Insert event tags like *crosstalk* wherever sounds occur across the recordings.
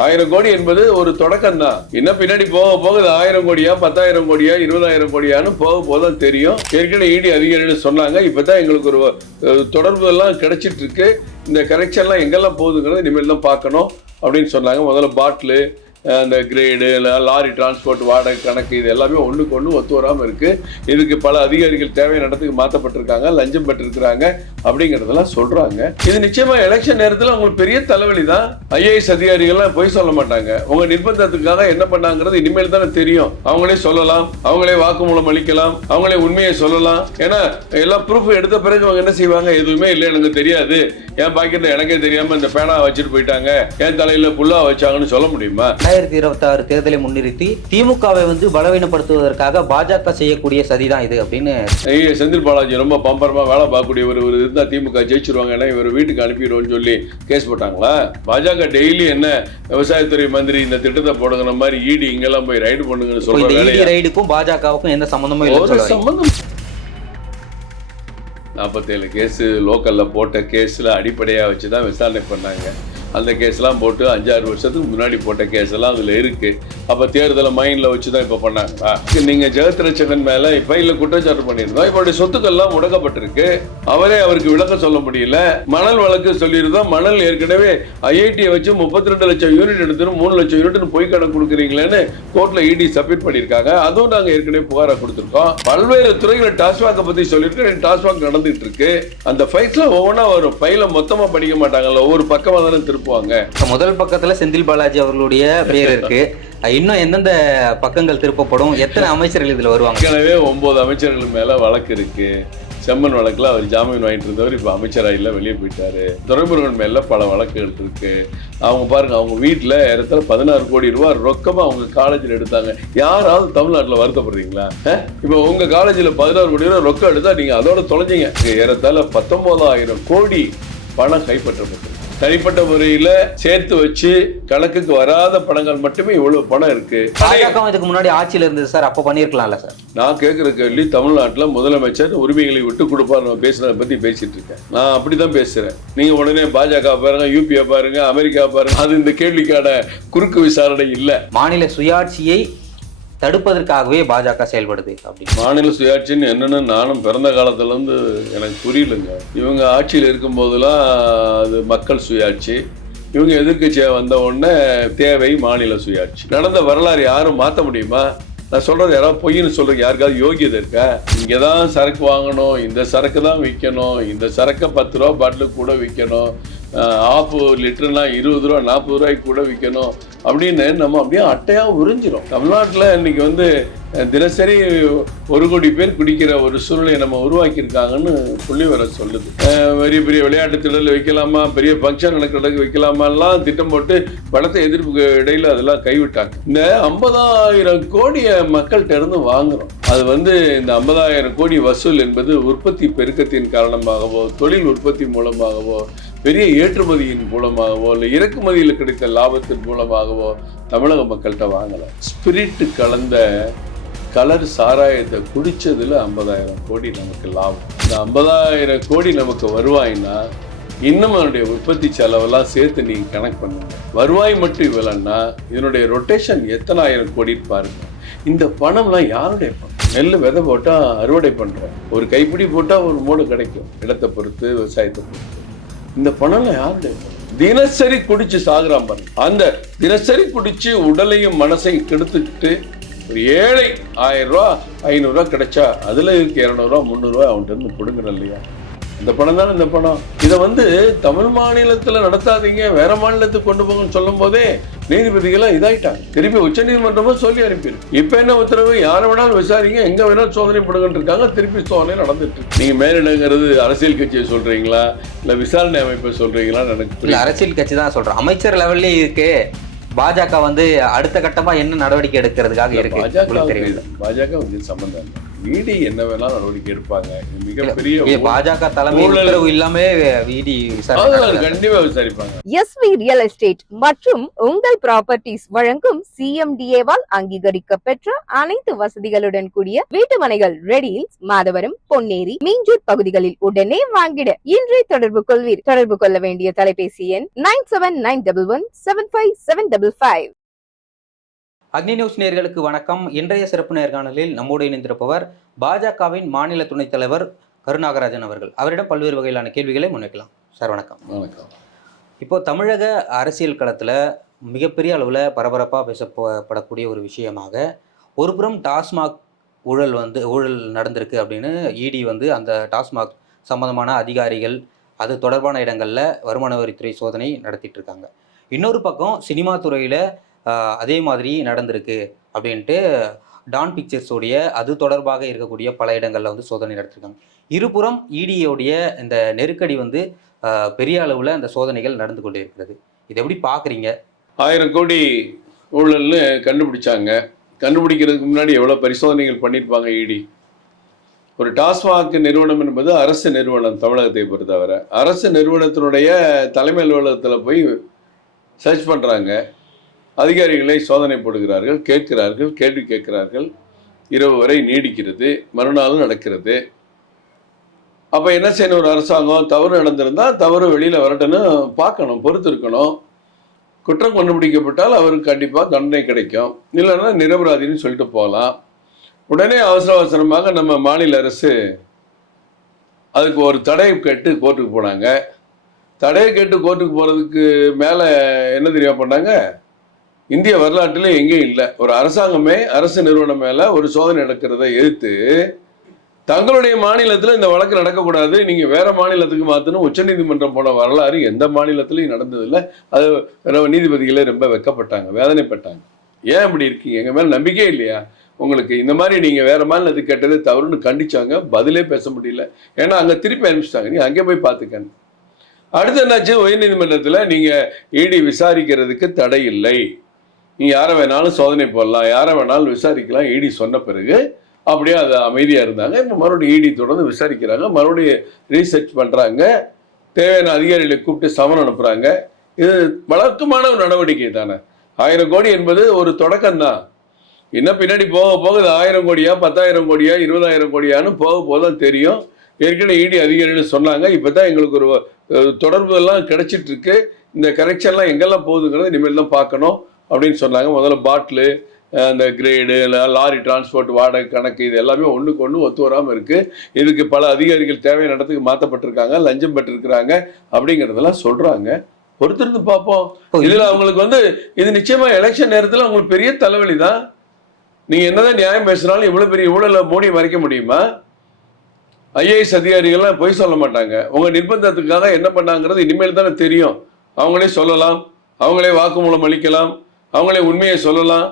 ஆயிரம் கோடி என்பது ஒரு தொடக்கம் தான். இன்னும் பின்னாடி போக போக இது ஆயிரம் கோடியா பத்தாயிரம் கோடியா இருபதாயிரம் கோடியான்னு போக போதான் தெரியும். ஏற்கனவே இடி அதிகாரிகள் சொன்னாங்க இப்பதான் எங்களுக்கு ஒரு தொடர்பு எல்லாம் கிடைச்சிட்டு இருக்கு. இந்த கரெக்ஷன்லாம் எங்கெல்லாம் போகுதுங்கிறது இனிமேல் தான் பார்க்கணும் அப்படின்னு சொன்னாங்க. முதல்ல பாட்டிலு அந்த கிரேடு லாரி டிரான்ஸ்போர்ட் வாடகை கணக்கு இது எல்லாமே ஒன்றுக்கு ஒன்று ஒத்து வராமல் இருக்குது இதுக்கு பல அதிகாரிகள் தேவையான இடத்துக்கு மாற்றப்பட்டிருக்காங்க லஞ்சம் பெற்றிருக்கிறாங்க அப்படிங்கிறதெல்லாம் சொல்கிறாங்க இது நிச்சயமாக எலெக்ஷன் நேரத்தில் அவங்களுக்கு பெரிய தலைவலி தான். ஐஏஎஸ் அதிகாரிகள்லாம் போய் சொல்ல மாட்டாங்க. உங்கள் நிர்பந்தத்துக்காக என்ன பண்ணாங்கிறது இனிமேல் தானே தெரியும். அவங்களே சொல்லலாம் அவங்களே வாக்குமூலம் அளிக்கலாம் அவங்களே உண்மையை சொல்லலாம். ஏன்னா எல்லா ப்ரூஃப் எடுத்த பிறகு அவங்க என்ன செய்வாங்க? எதுவுமே இல்லை எனக்கு தெரியாது. என் பாக்கெட்ல எனக்கே தெரியாமல் இந்த பேனா வச்சுட்டு போயிட்டாங்க. என் தலையில் புல்லா வச்சாங்கன்னு சொல்ல முடியுமா? ரெண்டாயிரத்தி இருபத்தி ஆறு தேர்தலை முன்னிறுத்தி திமுகவை வந்து பலவீனப்படுத்துவதற்காக பாஜக செய்யக்கூடிய சதிதான் இது அப்படின்னு செந்தில் பாலாஜி ரொம்ப பம்பரமா வேலை பார்க்கக்கூடிய ஒரு ஒரு இருந்தா திமுக ஜெயிச்சிருவாங்க ஏன்னா இவர் வீட்டுக்கு அனுப்பிடுவோம்னு சொல்லி கேஸ் போட்டாங்களா? பாஜக டெய்லி என்ன விவசாயத்துறை மந்திரி இந்த திட்டத்தை போடுங்கிற மாதிரி ஈடி இங்கெல்லாம் போய் ரைடு பண்ணுங்கன்னு இப்போ சொல்ற இந்த இடி வேலையா ரைடுக்கும் பாஜகவுக்கும் எந்த சம்பந்தமும் வரீங்க. சம்பந்தம் நாற்பத்தேழு கேஸு லோக்கலில் போட்ட கேஸில் அடிப்படையாக வச்சு தான் விசாரணை பண்ணாங்க. அந்த கேஸ்லாம் போட்டு அஞ்சாறு வருஷத்துக்கு முன்னாடி போட்ட கேஸ் எல்லாம் அதில் இருக்குது அப்போ தேர்தலை மைண்டில் வச்சு தான் இப்போ பண்ணாங்களா நீங்கள் ஜெகத்ரட்சகன் மேலே இப்போ இல்லை குற்றச்சாட்டு பண்ணியிருந்தோம். இவருடைய சொத்துக்கள்லாம் முடக்கப்பட்டிருக்கு. அவரே அவருக்கு விளக்கம் சொல்ல முடியல. மணல் வழக்கு சொல்லியிருந்தோம். மணல் ஏற்கனவே ஐஐடியை வச்சு முப்பத்தி ரெண்டு லட்சம் யூனிட் எடுத்துரும் மூணு லட்சம் யூனிட்னு போய் கணக்கு கொடுக்குறீங்களேன்னு கோர்ட்டில் இடி சப்மிட் பண்ணியிருக்காங்க. அதுவும் நாங்கள் ஏற்கனவே புகாராக கொடுத்துருக்கோம். பல்வேறு துறைகளை டாஸ்மாகை பற்றி சொல்லியிருக்கேன் டாஸ்மாக் நடந்துகிட்டு இருக்கு. அந்த ஃபைட்ஸ்லாம் ஒவ்வொன்றா வரும். ஃபைலை மொத்தமாக படிக்க மாட்டாங்கல்ல. ஒவ்வொரு பக்கமாக தானே திருப்புவாங்க. முதல் பக்கத்துல செந்தில் பாலாஜி அவர்களுடைய பேர் இருக்கு. இன்னும் எந்தெந்த பக்கங்கள் திருப்பப்படும்? எத்தனை அமைச்சர்கள் இதுல வருவாங்க? ஏற்கனவே ஒன்பது அமைச்சர்கள் மேல வழக்கு இருக்கு. செம்மன் வழக்குல அவர் ஜாமீன் வாங்கிட்டு இருந்தவர் இப்ப அமைச்சராயில வெளியே போயிட்டாரு. துரைமுருகன் மேல பல வழக்குகள் இருக்கு. அவங்க பாருங்க அவங்க வீட்டுல இடத்துல பதினாறு கோடி ரூபாய் ரொக்கமா அவங்க காலேஜ்ல எடுத்தாங்க. யாராவது தமிழ்நாட்டுல வருத்தப்படுறீங்களா? இப்ப உங்க காலேஜ்ல பதினாறு கோடி ரூபாய் ரொக்கம் எடுத்தா நீங்க அதோட தொலைஞ்சீங்க. இங்க ஏறத்தாழ பத்தொன்பதாயிரம் கோடி பணம் கைப்பற்றப்பட்டது தனிப்பட்ட முறையில சேர்த்து வச்சு கணக்குக்கு வராத பணங்கள் மட்டுமே இவ்வளவு பணம் இருக்கு. பாஜக இதுக்கு முன்னாடி ஆட்சியில இருந்தது சார். அப்ப பண்ணிருக்கலாம்ல சார். நான் கேட்குற கேள்வி தமிழ்நாட்டுல முதலமைச்சர் உரிமைகளை விட்டு கொடுப்பார் நம்ம பேசுறத பத்தி பேசிட்டு இருக்கேன். நான் அப்படிதான் பேசுறேன். நீங்க உடனே பாஜக பாருங்க யூபியை பாருங்க அமெரிக்கா பாருங்க அது இந்த கேள்விக்கான குறுக்கு விசாரணை இல்ல. மாநில சுயாட்சியை தடுப்பதற்காகவே பாஜக செயல்படுது அப்படின்னு. மாநில சுயாட்சின்னு என்னன்னு நானும் பிறந்த காலத்துல இருந்து எனக்கு புரியலங்க. இவங்க ஆட்சியில் இருக்கும் போதெல்லாம் அது மக்கள் சுயாட்சி. இவங்க எதிர்கட்சியாக வந்த உடனே தேவை மாநில சுயாட்சி. நடந்த வரலாறு யாரும் மாற்ற முடியுமா? நான் சொல்கிறது யாராவது பொய்ன்னு சொல்கிறேன் யாருக்காவது யோகியதை இருக்கா? இங்கே தான் சரக்கு வாங்கணும் இந்த சரக்கு தான் விற்கணும் இந்த சரக்கை பத்து ரூபா பாட்டில் கூட விற்கணும் ஆஃப் லிட்டர்னா இருபது ரூபா நாற்பது ரூபாய்க்கு கூட விற்கணும் அப்படின்னு நம்ம அப்படியே அட்டையாக உறிஞ்சிரும். தமிழ்நாட்டில் இன்னைக்கு வந்து தினசரி ஒரு கோடி பேர் குடிக்கிற ஒரு சூழ்நிலையை நம்ம உருவாக்கியிருக்காங்கன்னு புள்ளி வர சொல்லுது. பெரிய பெரிய விளையாட்டு திடல் வைக்கலாமா? பெரிய ஃபங்க்ஷன் நடக்கிறதுக்கு வைக்கலாமாலாம் திட்டம் போட்டு பணத்தை எதிர்ப்பு இடையில அதெல்லாம் கைவிட்டாங்க. இந்த ஐம்பதாயிரம் கோடியை மக்கள்கிட்ட இருந்து வாங்குறோம். அது வந்து இந்த ஐம்பதாயிரம் கோடி வசூல் என்பது உற்பத்தி பெருக்கத்தின் காரணமாகவோ தொழில் உற்பத்தி மூலமாகவோ பெரிய ஏற்றுமதியின் மூலமாகவோ இல்லை இறக்குமதியில் கிடைத்த லாபத்தின் மூலமாகவோ தமிழக மக்கள்கிட்ட வாங்கலை. ஸ்பிரிட்டு கலந்த கலர் சாராயத்தை குடித்ததில் ஐம்பதாயிரம் கோடி நமக்கு லாபம். இந்த ஐம்பதாயிரம் கோடி நமக்கு வருவாய்னா இன்னும் அதனுடைய உற்பத்தி செலவெல்லாம் சேர்த்து நீங்கள் கணக்கு பண்ணுங்க. வருவாய் மட்டும் இவ்வளோன்னா இதனுடைய ரொட்டேஷன் எத்தனை ஆயிரம் கோடி பாருங்க. இந்த பணம்லாம் யாருடைய பணம்? நெல் விதை போட்டால் அறுவடை பண்ணுறேன் ஒரு கைப்பிடி போட்டால் ஒரு மூடு கிடைக்கும். இடத்தை பொறுத்து விவசாயத்தை பொறுத்து. இந்த பணம்லாம் யாருடைய தினசரி குடிச்சு சாகுறான் பாருங்க. அந்த தினசரி குடிச்சு உடலையும் மனசையும் கெடுத்துக்கிட்டு ஒரு ஏழை ஆயிரம் ரூபா ஐநூறுரூவா கிடைச்சா அதில் இருக்கு இரநூறுவா முந்நூறுரூவா அவன்கிட்ட இருந்து பிடுங்குறோம் இல்லையா? இந்த பணம் தானே இந்த பணம். இதை வந்து தமிழ் மாநிலத்தில் நடத்தாதீங்க வேற மாநிலத்துக்கு கொண்டு போங்கன்னு சொல்லும் போதே நீதிபதிகளாம் இதாயிட்டாங்க. திருப்பி உச்ச நீதிமன்றமும் சொல்லி அனுப்பியிருக்கு இப்ப என்ன உத்தரவு? யாரை வேணாலும் விசாரிங்க. எங்க வேணாலும் சோதனை படுங்கன்னு இருக்காங்க திருப்பி சோதனை நடந்துட்டு இருக்கு. நீங்க மேலிடங்கிறது அரசியல் கட்சியை சொல்றீங்களா? இல்ல விசாரணை அமைப்பை சொல்றீங்களான்னு எனக்கு அரசியல் கட்சி தான் சொல்றேன் அமைச்சர் லெவல்லே இருக்கு. பாஜக வந்து அடுத்த கட்டமா என்ன நடவடிக்கை எடுக்கிறதுக்காக இருக்கு? பாஜக பாஜக சம்பந்தம் இல்லை. இடி என்ன வேணாலும் நடவடிக்கை எடுப்பாங்க? மிகப்பெரிய பாஜக தலைமை. உத்தரவு இல்லாம இடி? கண்டிப்பா விசாரிப்பாங்க. எஸ்வி ரியல் எஸ்டேட் மற்றும் உங்கள் ப்ராப்பர்ட்டிஸ் வழங்கும் சிஎம்டிஏவால் அங்கீகரிக்க பெற்ற அனைத்து வசதிகளுடன் கூடிய வீட்டுமனைகள் ரெடியில்ஸ் மாதவரம் பொன்னேரி மீஞ்சூர் பகுதிகளில் உடனே வாங்கிட. இன்றே தொடர்பு கொள்வீர். தொடர்பு கொள்ள வேண்டிய தொலைபேசி எண் nine seven nine double one seven five seven double five. Agni news நேயர்களுக்கு வணக்கம். இன்றைய சிறப்பு நேர்காணலில் நம்மோடு இணைந்திருப்பவர் பாஜகவின் மாநில துணைத் தலைவர் கருநாகராஜன் அவர்கள். அவரிடம் பல்வேறு வகையிலான கேள்விகளை முன்வைக்கலாம். சார் வணக்கம். வணக்கம். இப்போ தமிழக அரசியல் களத்தில் மிகப்பெரிய அளவில் பரபரப்பாக பேசப்படக்கூடிய ஒரு விஷயமாக ஒரு புறம் டாஸ்மாக் ஊழல் வந்து ஊழல் நடந்திருக்கு அப்படின்னு இடி வந்து அந்த டாஸ்மாக் சம்பந்தமான அதிகாரிகள் அது தொடர்பான இடங்களில் வருமான வரித்துறை சோதனை நடத்திட்டு இருக்காங்க. இன்னொரு பக்கம் சினிமா துறையில் அதே மாதிரி நடந்திருக்கு அப்படின்ட்டு டான் பிக்சர்ஸோடைய அது தொடர்பாக இருக்கக்கூடிய பல இடங்களில் வந்து சோதனை நடத்திருக்காங்க. இருபுறம் இடியோடைய இந்த நெருக்கடி வந்து பெரிய அளவில் அந்த சோதனைகள் நடந்து கொண்டே இருக்கிறது. இதை எப்படி பார்க்குறீங்க ஆயிரம் கோடி ஊழல்னு கண்டுபிடிச்சாங்க. கண்டுபிடிக்கிறதுக்கு முன்னாடி எவ்வளோ பரிசோதனைகள் பண்ணியிருப்பாங்க இடி ஒரு டாஸ்மாக் நிறுவனம் என்பது அரசு நிறுவனம் தமிழகத்தை பொறுத்தவரை. அரசு நிறுவனத்தினுடைய தலைமை அலுவலகத்தில் போய் சர்ச் பண்ணுறாங்க அதிகாரிகளை சோதனை போடுகிறார்கள் கேட்கிறார்கள் கேள்வி கேட்கிறார்கள். இரவு வரை நீடிக்கிறது மறுநாளும் நடக்கிறது. அப்போ என்ன செய்யணும் ஒரு அரசாங்கம்? தவறு நடந்திருந்தா தவறு வெளியில் வரட்டுன்னு பார்க்கணும் பொறுத்து இருக்கணும் குற்றம் கண்டுபிடிக்கப்பட்டால் அவருக்கு கண்டிப்பாக தண்டனை கிடைக்கும். இல்லைன்னா நிரபராதின்னு சொல்லிட்டு போகலாம். உடனே அவசர அவசரமாக நம்ம மாநில அரசு அதுக்கு ஒரு தடையை கேட்டு கோர்ட்டுக்கு போனாங்க. தடையை கேட்டு கோர்ட்டுக்கு போகிறதுக்கு மேலே என்ன தெரியுமா பண்ணாங்க? இந்திய வரலாற்றில் எங்கேயும் இல்லை. ஒரு அரசாங்கமே அரசு நிறுவனம் மேலே ஒரு சோதனை நடக்கிறத எதிர்த்து தங்களுடைய மாநிலத்தில் இந்த வழக்கு நடக்கக்கூடாது நீங்கள் வேற மாநிலத்துக்கு மாற்றணும் உச்சநீதிமன்றம் போன வரலாறு எந்த மாநிலத்திலையும் நடந்ததில்லை. அது நீதிபதிகளே ரொம்ப வெக்கப்பட்டாங்க வேதனைப்பட்டாங்க. ஏன் இப்படி இருக்கீங்க? எங்கள் மேலே நம்பிக்கையே இல்லையா? உங்களுக்கு இந்த மாதிரி நீங்கள் வேற மாநிலத்துக்கு கேட்டது தவறுன்னு கண்டிச்சாங்க பதிலே பேச முடியல. ஏன்னா அங்கே திருப்பி அனுப்பிச்சிட்டாங்க. நீ அங்கே போய் பார்த்துக்கன்னு அடுத்து என்னாச்சு? உயர்நீதிமன்றத்தில் நீங்கள் இடி விசாரிக்கிறதுக்கு தடை இல்லை நீ யாரை வேணாலும் சோதனை போடலாம் யாரை வேணாலும் விசாரிக்கலாம் இடி சொன்ன பிறகு அப்படியே அது அமைதியாக இருந்தாங்க. இப்போ மறுபடியும் இடி தொடர்ந்து விசாரிக்கிறாங்க. மறுபடியும் ரீசர்ச் பண்ணுறாங்க தேவையான அதிகாரிகளை கூப்பிட்டு சமன் அனுப்புகிறாங்க இது வழக்கமான ஒரு நடவடிக்கை தானே. ஆயிரம் கோடி என்பது ஒரு தொடக்கம்தான். இன்னும் பின்னாடி போக போக இது ஆயிரம் கோடியா பத்தாயிரம் கோடியா இருபதாயிரம் கோடியான்னு போக போக தான் தெரியும். ஏற்கனவே இடி அதிகாரிகள் சொன்னாங்க. இப்போ தான் எங்களுக்கு ஒரு தொடர்பு எல்லாம் கிடைச்சிட்டு இருக்கு. இந்த கரெக்ஷன்லாம் எங்கெல்லாம் போகுதுங்கிறது இனிமேல் தான் பார்க்கணும். அப்படின்னு சொன்னாங்க. முதல்ல பாட்டிலு அந்த கிரேடு லாரி டிரான்ஸ்போர்ட் வாடகை கணக்கு இது எல்லாமே ஒன்றுக்கு ஒன்று ஒத்து வராமல் இருக்குது இதுக்கு பல அதிகாரிகள் தேவையான இடத்துக்கு மாற்றப்பட்டிருக்காங்க லஞ்சம் பெற்றிருக்கிறாங்க அப்படிங்கிறதெல்லாம் சொல்கிறாங்க பொறுத்திருந்து பார்ப்போம். இதில் அவங்களுக்கு வந்து இது நிச்சயமா எலெக்ஷன் நேரத்தில் அவங்களுக்கு பெரிய தலைவலி தான். நீங்கள் என்னதான் நியாயம் பேசுனாலும் இவ்வளோ பெரிய ஊழலை மூடி மறைக்க முடியுமா? ஐஏஎஸ் அதிகாரிகள்லாம் பொய் சொல்ல மாட்டாங்க. உங்கள் நிர்பந்தத்துக்காக என்ன பண்ணாங்கிறது இனிமேல் தானே தெரியும். அவங்களே சொல்லலாம். அவங்களே வாக்குமூலம் அளிக்கலாம். அவங்களே உண்மையை சொல்லலாம்.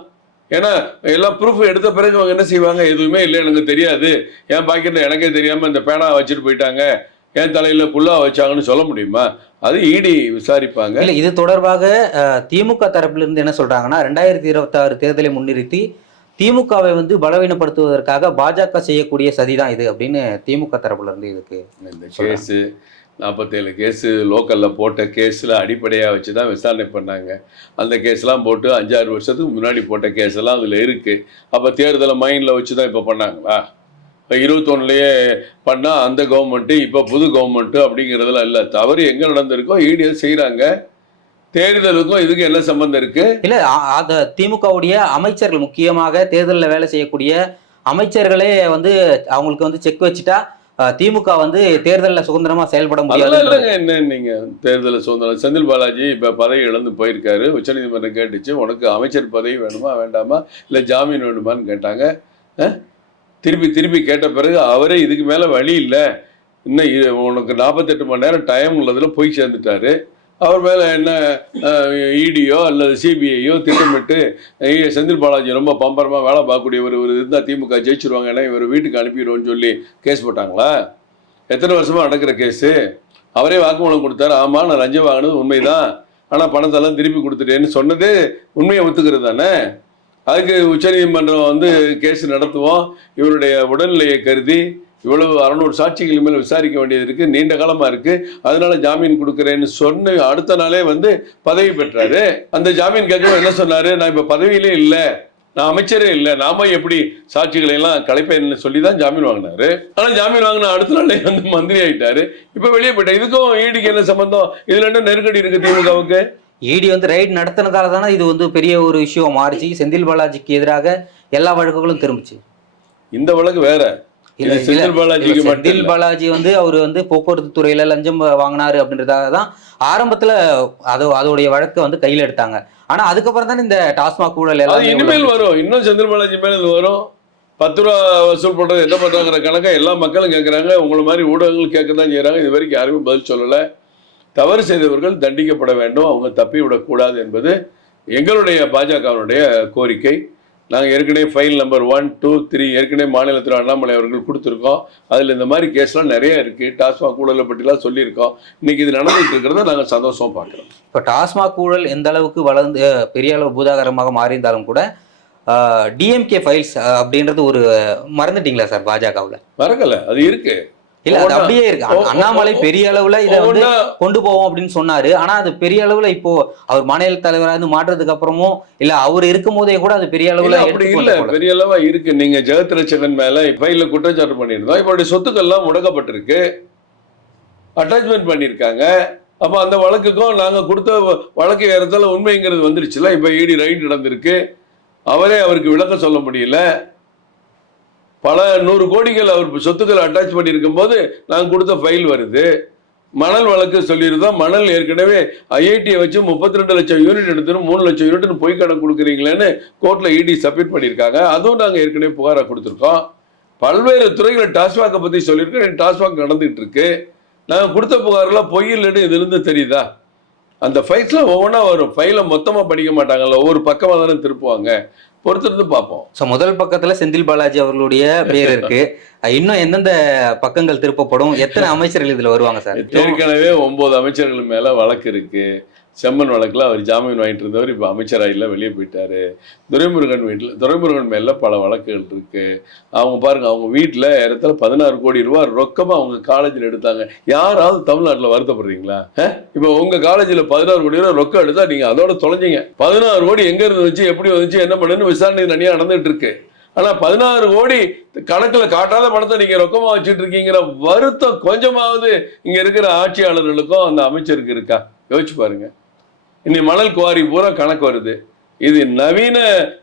ஏன்னா எல்லா ப்ரூஃப் எடுத்த பிறகு அவங்க என்ன செய்வாங்க? எதுவுமே இல்லை எனக்கு தெரியாது. என் பாக்கெட்டில் எனக்கே தெரியாமல் இந்த பேனா வச்சுட்டு போயிட்டாங்க. என் தலையில் புல்லா வச்சாங்கன்னு சொல்ல முடியுமா? அது இடி விசாரிப்பாங்க. இல்லை இது தொடர்பாக திமுக தரப்பிலிருந்து என்ன சொல்றாங்கன்னா ரெண்டாயிரத்தி இருபத்தாறு தேர்தலை முன்னிறுத்தி திமுகவை வந்து பலவீனப்படுத்துவதற்காக பாஜக செய்யக்கூடிய சதிதான் இது அப்படின்னு திமுக தரப்புல இருந்து இதுக்கு இந்த கேஸு நாற்பத்தேழு கேஸு லோக்கலில் போட்ட கேஸில் அடிப்படையாக வச்சு தான் விசாரணை பண்ணாங்க. அந்த கேஸ்லாம் போட்டு அஞ்சாறு வருஷத்துக்கு முன்னாடி போட்ட கேஸெல்லாம் அதில் இருக்குது அப்போ தேர்தலை மைண்டில் வச்சு தான் இப்போ பண்ணாங்களா? இப்போ இருபத்தொன்னுலேயே பண்ணால் அந்த கவர்மெண்ட்டு இப்போ புது கவர்மெண்ட்டு அப்படிங்கிறதுலாம் இல்லை. தவறு எங்கே நடந்திருக்கோ ஈடிஎஸ் செய்கிறாங்க தேர்தலுக்கும் இதுக்கும் என்ன சம்மந்தம் இருக்குது இல்ல அ- அத திமுகவுடைய அமைச்சர்கள் முக்கியமாக தேர்தலில் வேலை செய்யக்கூடிய அமைச்சர்களே வந்து அவங்களுக்கு வந்து செக் வச்சுட்டா திமுக வந்து தேர்தலில் சுதந்திரமா செயல்பட முடியாது என்ன நீங்க? தேர்தலில் சுதந்திரம். செந்தில் பாலாஜி இப்போ பதவி இழந்து போயிருக்காரு. உச்சநீதிமன்றம் கேட்டுச்சு. உனக்கு அமைச்சர் பதவி வேணுமா வேண்டாமா? இல்லை ஜாமீன் வேணுமான்னு கேட்டாங்க? திருப்பி திருப்பி கேட்ட பிறகு அவரே இதுக்கு மேலே வழி இல்லை. இன்னும் உனக்கு நாற்பத்தெட்டு மணி நேரம் டைம் உள்ளதில் போய் சேர்ந்துட்டாரு. அவர் மேலே என்ன இடியோ அல்லது சிபிஐயோ திட்டமிட்டு செந்தில் பாலாஜி ரொம்ப பம்பரமாக வேலை பார்க்கக்கூடிய ஒரு ஒரு இருந்தால் திமுக ஜெயிச்சிருவாங்க ஏன்னா இவர் வீட்டுக்கு அனுப்பிடுவோம்னு சொல்லி கேஸ் போட்டாங்களா? எத்தனை வருஷமா நடக்கிற கேஸு? அவரே வாக்குமூலம் கொடுத்தாரு. ஆமா நான் லஞ்சம் வாங்கினது உண்மைதான். ஆனா பணத்தெல்லாம் திருப்பி கொடுத்துட்டேன்னு சொன்னதே உண்மையை ஒத்துக்கிறது தானே? அதுக்கு உச்சநீதிமன்றம் வந்து கேஸ் நடத்துவோம். இவருடைய உடல்நிலையை கருதி இவ்வளவு அறநூறு சாட்சிகள் மேல விசாரிக்க வேண்டியது இருக்கு நீண்ட காலமா இருக்கு. அதனால ஜாமீன் கொடுக்குறேன்னு சொன்ன அடுத்த நாளே வந்து பதவி பெற்றாரு. அந்த ஜாமீன் கேட்கவும் என்ன சொன்னாரு? நான் இப்ப பதவியிலே இல்லை. நான் அமைச்சரே இல்லை. நாம எப்படி சாட்சிகளை எல்லாம் கலைப்பேன்னு சொல்லி தான் ஜாமீன் வாங்கினாரு. ஆனா ஜாமீன் வாங்கின அடுத்த நாளே வந்து மந்திரி ஆயிட்டாரு. இப்ப வெளியே போயிட்டார் இதுக்கும் ஈடிக்கு என்ன சம்பந்தம்? இதுல என்ன நெருக்கடி இருக்கு திமுகவுக்கு? இடி வந்து ரைட் நடத்தினதால தானே இது வந்து பெரிய ஒரு விஷயம் மாறிச்சு. செந்தில் பாலாஜிக்கு எதிராக எல்லா வழக்குகளும் திரும்பிச்சு. இந்த வழக்கு வேற. செந்தில் பாலாஜி வந்து அவர் வந்து போக்குவரத்து துறையில லஞ்சம் வாங்கினாரு அப்படின்றதாக தான் ஆரம்பத்துல அது அதோடைய வழக்கை வந்து கையில எடுத்தாங்க. ஆனா அதுக்கப்புறம் தானே இந்த டாஸ்மாக் ஊழல் எல்லாமே இனிமேல் வரும். இன்னும் செந்தில் பாலாஜி மேல இது வரும். பத்து ரூபா வசூல் பண்றது என்ன பண்றாங்கிற கணக்கை எல்லா மக்களும் கேட்கறாங்க உங்களை மாதிரி ஊடகங்கள் கேட்க தான் செய்யறாங்க இது வரைக்கும் யாருமே பதில் சொல்லல. தவறு செய்தவர்கள் தண்டிக்கப்பட வேண்டும். அவங்க தப்பி விடக்கூடாது என்பது எங்களுடைய பாஜகவினுடைய கோரிக்கை. நாங்கள் ஏற்கனவே file number one two three ஏற்கனவே மாநிலத்தில் அண்ணாமலை அவர்கள் கொடுத்துருக்கோம். அதில் இந்த மாதிரி கேஸ்லாம் நிறைய இருக்குது டாஸ்மாக் ஊழலை பற்றிலாம் சொல்லியிருக்கோம். இன்னைக்கு இது நடந்துட்டு இருக்கிறத நாங்கள் சந்தோஷமா பார்க்குறோம். இப்போ டாஸ்மாக் ஊழல் எந்த அளவுக்கு வளர்ந்து பெரிய அளவு பூதாகரமாக மாறியிருந்தாலும் கூட டிஎம்கே ஃபைல்ஸ் அப்படின்றது ஒரு மறந்துட்டீங்களா சார் பாஜகவுல? மறக்கல. அது இருக்கு. இல்ல அது அப்படியே இருக்கு. அண்ணாமலை பெரிய அளவுல இதை வந்து கொண்டு போவோம் அப்படின்னு சொன்னாரு. ஆனா அது பெரிய அளவுல இப்போ அவர் மாநில தலைவரா இருந்து மாற்றதுக்கு அப்புறமும் இல்ல அவர் இருக்கும் போதே கூட அது பெரிய அளவுல அப்படி இல்ல. பெரிய அளவா இருக்கு. நீங்க ஜெகத் ரட்சகன் மேல ஃபைல்ல குற்றச்சாட்டு பண்ணியிருந்தோம். இப்போடைய சொத்துக்கள் எல்லாம் முடக்கப்பட்டிருக்கு. அட்டாச்மெண்ட் பண்ணியிருக்காங்க. அப்ப அந்த வழக்குக்கும் நாங்க கொடுத்த வழக்கு ஏறத்தால உண்மைங்கிறது வந்துருச்சுல இப்ப இடி ரைட் நடந்திருக்கு. அவரே அவருக்கு விளக்கம் சொல்ல முடியல. பல நூறு கோடிகள் அவர் சொத்துக்களை அட்டாச் பண்ணியிருக்கும் போது நாங்கள் கொடுத்த ஃபைல் வருது. மணல் வழக்கு சொல்லியிருந்தோம். மணல் ஏற்கனவே ஐஐடியை வச்சு முப்பத்தி ரெண்டு லட்சம் யூனிட் எடுத்துரும் மூணு லட்சம் யூனிட்னு பொய் கணக்கு கொடுக்குறீங்களேன்னு கோர்ட்டில் இடி சப்மிட் பண்ணியிருக்காங்க. அதுவும் நாங்கள் ஏற்கனவே புகாராக கொடுத்துருக்கோம். பல்வேறு துறைகளை டாஸ்மாகை பற்றி சொல்லியிருக்கோம். டாஸ்மாக் நடந்துகிட்டு இருக்கு நாங்கள் கொடுத்த புகாரெல்லாம் பொய் இல்லைன்னு இதுலேருந்து தெரியுதா? அந்த ஃபைல்ஸில் ஒவ்வொன்றா வரும். ஃபைலை மொத்தமாக படிக்க மாட்டாங்கல்ல. ஒவ்வொரு பக்கமாக தானே திருப்புவாங்க. பொறுத்திருந்து பார்ப்போம். சோ முதல் பக்கத்துல செந்தில் பாலாஜி அவர்களுடைய பேர் இருக்கு. *laughs* இன்னும் எந்தெந்த பக்கங்கள் திருப்பப்படும்? எத்தனை அமைச்சர்கள் இதுல வருவாங்க சார்? ஏற்கனவே ஒன்பது அமைச்சர்கள் மேல வழக்கு இருக்கு. செம்மன் வழக்கில் அவர் ஜாமீன் வாங்கிட்டு இருந்தவர் இப்போ அமைச்சராயில வெளியே போயிட்டார். துரைமுருகன் வீட்டில் துரைமுருகன் மேல பல வழக்குகள் இருக்குது அவங்க பாருங்கள் அவங்க வீட்டில் இடத்துல பதினாறு கோடி ரூபா ரொக்கமாக அவங்க காலேஜில் எடுத்தாங்க. யாராவது தமிழ்நாட்டில் வருத்தப்படுறீங்களா? இப்போ உங்கள் காலேஜில் பதினாறு கோடி ரூபா ரொக்கம் எடுத்தால் நீங்கள் அதோட தொலைஞ்சிங்க. பதினாறு கோடி எங்கே இருந்து எப்படி வந்துச்சு என்ன பண்ணுன்னு விசாரணை தனியாக நடந்துகிட்டு இருக்கு. ஆனால் பதினாறு கோடி கணக்கில் காட்டாத பணத்தை நீங்கள் ரொக்கமாக வச்சுட்டு இருக்கீங்கிற வருத்தம் கொஞ்சமாவது இங்கே இருக்கிற ஆட்சியாளர்களுக்கும் அந்த அமைச்சருக்கு இருக்கா? யோசிச்சு பாருங்கள் இன்னைக்கு மணல் குவாரி பூரா கணக்கு வருது. இது நவீன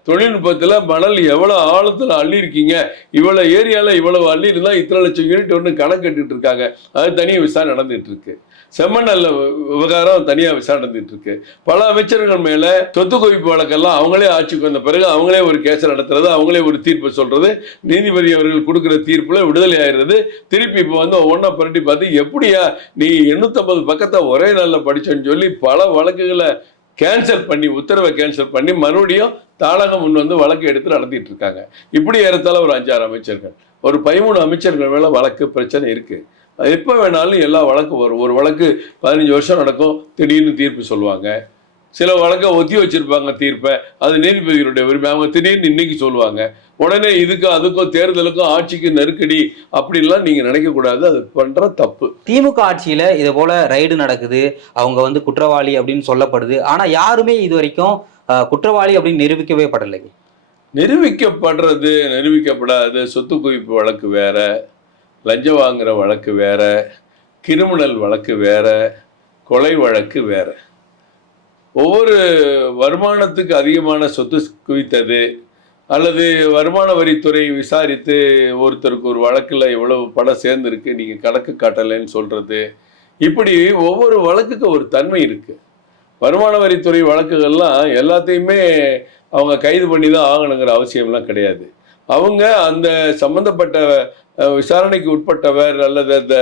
தொழில்நுட்பத்தில் மணல் எவ்வளோ ஆழத்தில் அள்ளியிருக்கீங்க? இவ்வளோ ஏரியாவில் இவ்வளோ இவ்வளவு அள்ளி இருந்தால் இத்தனை லட்சம் யூனிட் ஒன்று கணக்கு கட்டிட்டு இருக்காங்க. அது தனியாக விசாரணை நடந்துகிட்டு இருக்கு. செம்மண்ணல்ல விவகாரம் தனியா விசாரணை இருக்கு பல அமைச்சர்கள் மேல சொத்து குவிப்பு வழக்கெல்லாம் அவங்களே ஆட்சிக்கு வந்த பிறகு அவங்களே ஒரு கேஸ் நடத்துறது அவங்களே ஒரு தீர்ப்பு சொல்றது நீதிபதி அவர்கள் கொடுக்குற தீர்ப்புல விடுதலை ஆயிடுறது திருப்பி இப்போ வந்து ஒன்றா புரட்டி பார்த்து எப்படியா நீ எண்ணூத்தம்பது பக்கத்தை ஒரே நாளில் படிச்சோன்னு சொல்லி பல வழக்குகளை கேன்சல் பண்ணி உத்தரவை கேன்சல் பண்ணி மறுபடியும் தாளகம் முன் வந்து வழக்கு எடுத்து நடத்திட்டு இருக்காங்க. இப்படி ஏறத்தால ஒரு அஞ்சாறு அமைச்சர்கள். ஒரு பதிமூணு அமைச்சர்கள் மேல வழக்கு பிரச்சனை இருக்குது எப்போ வேணாலும் எல்லா வழக்கு வரும். ஒரு வழக்கு பதினஞ்சு வருஷம் நடக்கும் திடீர்னு தீர்ப்பு சொல்லுவாங்க. சில வழக்கை ஒத்தி வச்சிருப்பாங்க தீர்ப்பை அது நீதிபதிகளுடைய உரிமை அவங்க திடீர்னு இன்னைக்கு சொல்லுவாங்க. உடனே இதுக்கும் அதுக்கும் தேர்தலுக்கும் ஆட்சிக்கு நெருக்கடி அப்படின்லாம் நீங்க நினைக்க கூடாது. அது பண்ற தப்பு. திமுக ஆட்சியில இது போல ரைடு நடக்குது. அவங்க வந்து குற்றவாளி அப்படின்னு சொல்லப்படுது. ஆனா யாருமே இது வரைக்கும் குற்றவாளி அப்படின்னு நிரூபிக்கவே படலை நிரூபிக்கப்படுறது நிரூபிக்கப்படாது. சொத்து குவிப்பு வழக்கு வேற. லஞ்சம் வாங்குகிற வழக்கு வேற கிரிமினல் வழக்கு வேற கொலை வழக்கு வேற. ஒவ்வொரு வருமானத்துக்கு அதிகமான சொத்து குவித்தது அல்லது வருமான வரித்துறை விசாரித்து ஒருத்தருக்கு ஒரு வழக்கில் எவ்வளவு படம் சேர்ந்துருக்கு நீங்கள் கணக்கு காட்டலைன்னு சொல்கிறது இப்படி ஒவ்வொரு வழக்குக்கு ஒரு தன்மை இருக்குது வருமான வரித்துறை வழக்குகள்லாம் எல்லாத்தையுமே அவங்க கைது பண்ணி தான் ஆகணுங்கிற அவசியம்லாம் கிடையாது. அவங்க அந்த சம்பந்தப்பட்ட விசாரணைக்கு உட்பட்டவர் அல்லது அந்த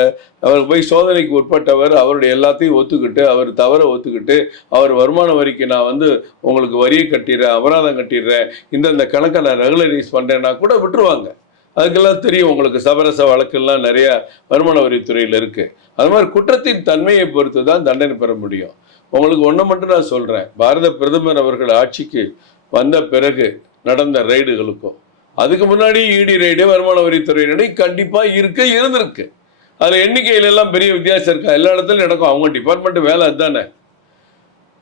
அவர் போய் சோதனைக்கு உட்பட்டவர் அவருடைய எல்லாத்தையும் ஒத்துக்கிட்டு அவர் தவற ஒத்துக்கிட்டு அவர் வருமான வரிக்கு நான் வந்து உங்களுக்கு வரியை கட்டிடுறேன் அபராதம் கட்டிடுறேன் இந்தந்த கணக்கை நான் ரெகுலரைஸ் பண்ணுறேன்னா கூட விட்டுருவாங்க. அதுக்கெல்லாம் தெரியும் உங்களுக்கு சபரச வழக்கெல்லாம் நிறையா வருமான வரித்துறையில் இருக்குது அது மாதிரி குற்றத்தின் தன்மையை பொறுத்து தான் தண்டனை பெற முடியும். உங்களுக்கு ஒன்று மட்டும் நான் சொல்கிறேன் பாரத பிரதமர் அவர்கள் ஆட்சிக்கு வந்த பிறகு நடந்த ரைடுகளுக்கும் அதுக்கு முன்னாடி இடி ரைடு வருமான வரித்துறை ரைடு கண்டிப்பாக இருக்க இருந்திருக்கு. அதில் எண்ணிக்கையில எல்லாம் பெரிய வித்தியாசம் இருக்கா? எல்லா இடத்துலையும் நடக்கும். அவங்க டிபார்ட்மெண்ட் வேலை அதுதானே.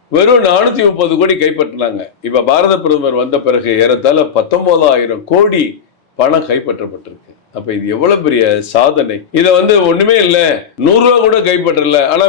வெறும் நானூற்றி முப்பது கோடி கைப்பற்றினாங்க. இப்போ பாரத பிரதமர் வந்த பிறகு ஏறத்தாழ பத்தொம்போதாயிரம் கோடி பணம் கைப்பற்றப்பட்டிருக்கு. அப்ப இது எவ்வளவு பெரிய சாதனை? இதை வந்து ஒண்ணுமே இல்லை. நூறுரூவா கூட கைப்பற்றல. ஆனா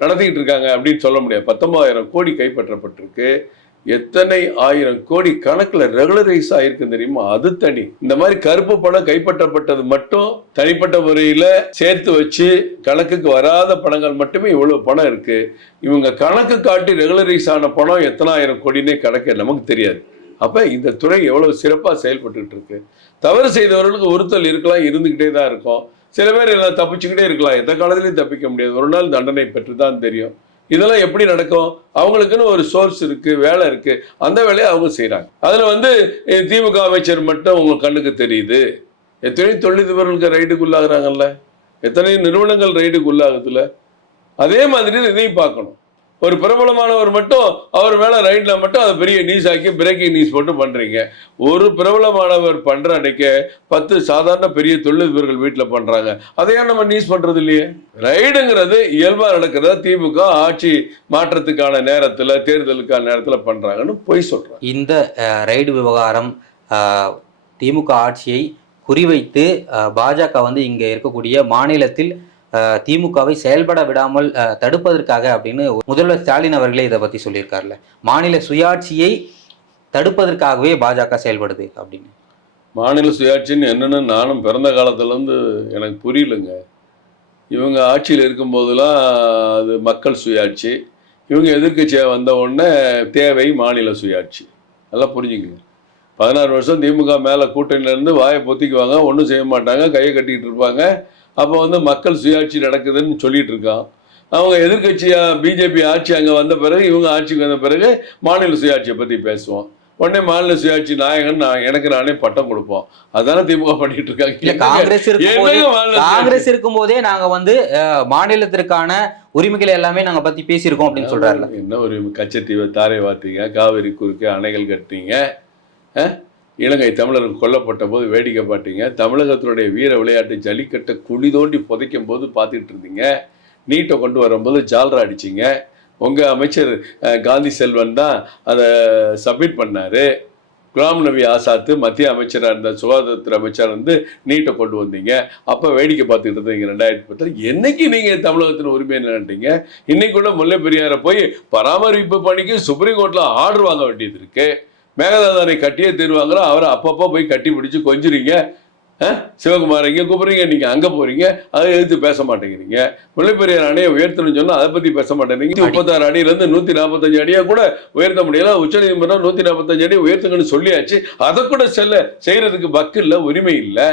நடத்திக்கிட்டு இருக்காங்க அப்படின்னு சொல்ல முடியாது. பத்தொன்பதாயிரம் கோடி கைப்பற்றப்பட்டிருக்கு. எத்தனை ஆயிரம் கோடி கணக்குல ரெகுலரைஸ் ஆயிருக்கு தெரியுமா? அது தனி. இந்த மாதிரி கருப்பு பணம் கைப்பற்றப்பட்டது மட்டும் தனிப்பட்ட முறையில சேர்த்து வச்சு கணக்குக்கு வராத பணங்கள் மட்டுமே இவ்வளவு பணம் இருக்கு. இவங்க கணக்கு காட்டி ரெகுலரைஸ் ஆன பணம் எத்தனாயிரம் கோடினே கணக்கு நமக்கு தெரியாது. அப்ப இந்த துறை எவ்வளவு சிறப்பா செயல்பட்டுக்கிட்டு இருக்கு. தவறு செய்தவர்களுக்கு ஒருத்தல் இருக்கலாம் இருந்துகிட்டே தான் இருக்கும். சில பேர் எல்லாம் தப்பிச்சுக்கிட்டே இருக்கலாம். எந்த காலத்திலையும் தப்பிக்க முடியாது. ஒரு நாள் தண்டனை பெற்று தான் தெரியும். இதெல்லாம் எப்படி நடக்கும்? அவங்களுக்குன்னு ஒரு சோர்ஸ் இருக்கு வேலை இருக்கு. அந்த வேலையை அவங்க செய்கிறாங்க அதுல வந்து திமுக அமைச்சர் மட்டும் உங்க கண்ணுக்கு தெரியுது. எத்தனை தொழிலதிபர்களுக்கு ரைடுக்கு உள்ளாகிறாங்கல்ல. எத்தனை நிறுவனங்கள் ரைடுக்கு உள்ளாகுதுல அதே மாதிரி இதையும் பார்க்கணும். ஒரு பிரபலமானவர் மட்டும் அவர் மேலே ரைடில் மட்டும் அதை பெரிய நியூஸ் ஆக்கி பிரேக்கிங் நியூஸ் போட்டு பண்ணுறீங்க ஒரு பிரபலமானவர் பண்ணுற அன்னைக்கு பத்து சாதாரண பெரிய தொழிலதிபர்கள் வீட்டில் பண்ணுறாங்க அதையா நம்ம நியூஸ் பண்ணுறது இல்லையே? ரைடுங்கிறது இயல்பாக நடக்கிறத திமுக ஆட்சி மாற்றத்துக்கான நேரத்தில் தேர்தலுக்கான நேரத்தில் பண்ணுறாங்கன்னு பொய் சொல்றாங்க. இந்த ரைடு விவகாரம் திமுக ஆட்சியை குறிவைத்து பாஜக வந்து இங்கே இருக்கக்கூடிய மாநிலத்தில் திமுகவை செயல்பட விடாமல் தடுப்பதற்காக அப்படின்னு முதல்வர் ஸ்டாலின் அவர்களே இதை பற்றி சொல்லியிருக்காருல்ல. மாநில சுயாட்சியை தடுப்பதற்காகவே பாஜக செயல்படுது அப்படின்னு. மாநில சுயாட்சின்னு என்னன்னு நானும் பிறந்த காலத்துலேருந்து எனக்கு புரியலங்க. இவங்க ஆட்சியில் இருக்கும்போதெல்லாம் அது மக்கள் சுயாட்சி. இவங்க எதிர்க்கட்சியாக வந்த உடனே தேவை மாநில சுயாட்சி. நல்லா புரிஞ்சுக்கங்க. பதினாறு வருஷம் திமுக மேலே கூட்டணியில இருந்து வாயை பொத்திக்குவாங்க ஒன்றும் செய்ய மாட்டாங்க கையை கட்டிக்கிட்டு இருப்பாங்க. அப்போ வந்து மக்கள் சுயாட்சி நடக்குதுன்னு சொல்லிட்டு இருக்கான். அவங்க எதிர்க்கட்சியாக பிஜேபி ஆட்சி அங்கே வந்த பிறகு இவங்க ஆட்சிக்கு வந்த பிறகு மாநில சுயாட்சியை பற்றி பேசுவோம். உடனே மாநில சுயாட்சி நாயகன் நான் எனக்கு நானே பட்டம் கொடுப்போம். அதானே திமுக பண்ணிட்டு இருக்காங்க. காங்கிரஸ் சுயாட்சி? காங்கிரஸ் இருக்கும்போதே நாங்க வந்து மாநிலத்திற்கான உரிமைகளை எல்லாமே நாங்க பத்தி பேசியிருக்கோம் அப்படின்னு சொல்றாருல. என்ன ஒரு கச்சத்தீவை தாரை வாத்தீங்க காவிரி குறுக்கே அணைகள் கட்டினீங்க. அஹ்? இலங்கை தமிழர்கள் கொல்லப்பட்ட போது வேடிக்கை பார்த்தீங்க. தமிழகத்தினுடைய வீர விளையாட்டு ஜல்லிக்கட்டை குழி தோண்டி புதைக்கும் போது பார்த்துட்டு இருந்தீங்க. நீட்டை கொண்டு வரும்போது ஜால்ரா அடிச்சிங்க. உங்கள் அமைச்சர் காந்தி செல்வன் தான் அதை சப்மிட் பண்ணார். குலாம் நபி ஆசாத்து மத்திய அமைச்சராக இருந்த சுகாதாரத்துறை அமைச்சர் வந்து நீட்டை கொண்டு வந்தீங்க. அப்போ வேடிக்கை பார்த்துக்கிட்டு இருந்தீங்க ரெண்டாயிரத்தி பத்தில். என்னைக்கு நீங்கள் தமிழகத்தின் உரிமை நினைட்டீங்க இன்னைக்குள்ள முல்லை பெரியாரை போய் பராமரிப்பு பணிக்கு சுப்ரீம் கோர்ட்டில் ஆர்டர் வாங்க வேண்டியது இருக்குது மேகதாதானை கட்டியே தருவாங்களோ அவரை அப்பப்போ போய் கட்டி பிடிச்சு கொஞ்சுறீங்க. சிவகுமார் இங்கே கூப்பிடுறீங்க நீங்கள் அங்கே போறீங்க அதை எதிர்த்து பேச மாட்டேங்கிறீங்க. முல்லை பெரியார் அணையை உயர்த்தணும்னு சொன்னால் அதை பற்றி பேச மாட்டேங்கிறீங்க. முப்பத்தாறு அடியிலேருந்து நூற்றி நாற்பத்தஞ்சு அடியாக கூட உயர்த்த முடியல. உச்சநீதிமன்றம் நூற்றி நாற்பத்தஞ்சு அடி உயர்த்துங்கன்னு சொல்லியாச்சு. அதை கூட செல்ல செய்யறதுக்கு வக்கு இல்லை உரிமை இல்லை.